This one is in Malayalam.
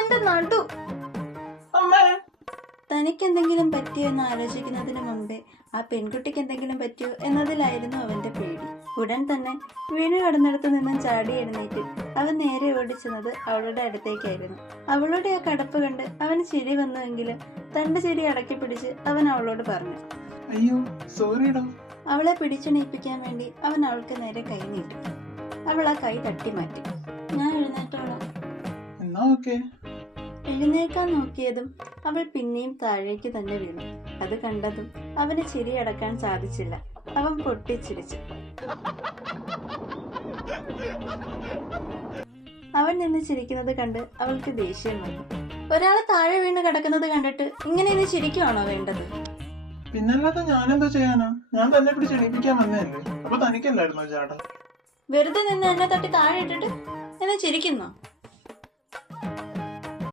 എന്റെ നടു. തനിക്ക് എന്തെങ്കിലും പറ്റിയോ എന്ന് ആലോചിക്കുന്നതിന് മുമ്പേ ആ പെൺകുട്ടിക്ക് എന്തെങ്കിലും പറ്റിയോ എന്നതിലായിരുന്നു അവന്റെ പേടി. ഉടൻ തന്നെ വീണ് കടന്നിടത്തു നിന്നും ചാടി എഴുന്നേറ്റ് അവൻ നേരെ ഓടിച്ചെന്നത് അവളുടെ അടുത്തേക്കായിരുന്നു. അവളുടെ ആ കടപ്പ് കണ്ട് അവന് ചിരി വന്നുവെങ്കിലും തന്റെ ചിരി അടക്കി പിടിച്ച് അവൻ അവളോട് പറഞ്ഞു, അയ്യോ സോറിഡോ. അവളെ പിടിച്ചുണയിപ്പിക്കാൻ വേണ്ടി അവൻ അവൾക്ക് നേരെ കൈ നീട്ടി. അവൾ ആ കൈ തട്ടി മാറ്റി. ഞാൻ എഴുന്നേറ്റോളാം. എന്നാ ഓക്കേ. എഴുന്നേക്കാൻ നോക്കിയതും അവൾ പിന്നെയും താഴേക്ക് തന്നെ വീണു. അത് കണ്ടതും അവന് ചിരി അടക്കാൻ സാധിച്ചില്ല. അവൻ പൊട്ടിച്ചിരിച്ചു. അവൻ നിന്ന് ചിരിക്കുന്നത് കണ്ട് അവൾക്ക് ദേഷ്യം വന്നു. ഒരാളെ താഴെ വീണ് കിടക്കുന്നത് കണ്ടിട്ട് ഇങ്ങനെ ഇനി ചിരിക്കുവാണോ വേണ്ടത്? പിന്നല്ലാതെ ഞാനെന്താ ചെയ്യാനാ? ഞാൻ തന്നെ പിടിച്ച് എണീപ്പിക്കാൻ വന്നതല്ലേ. അപ്പൊ തനിക്കല്ലായിരുന്നോ ചാട്ടം? വെറുതെ നിന്ന് എന്നെ തട്ടി താഴെ ഇട്ടിട്ട് എന്നെ ചിരിക്കുന്നോ?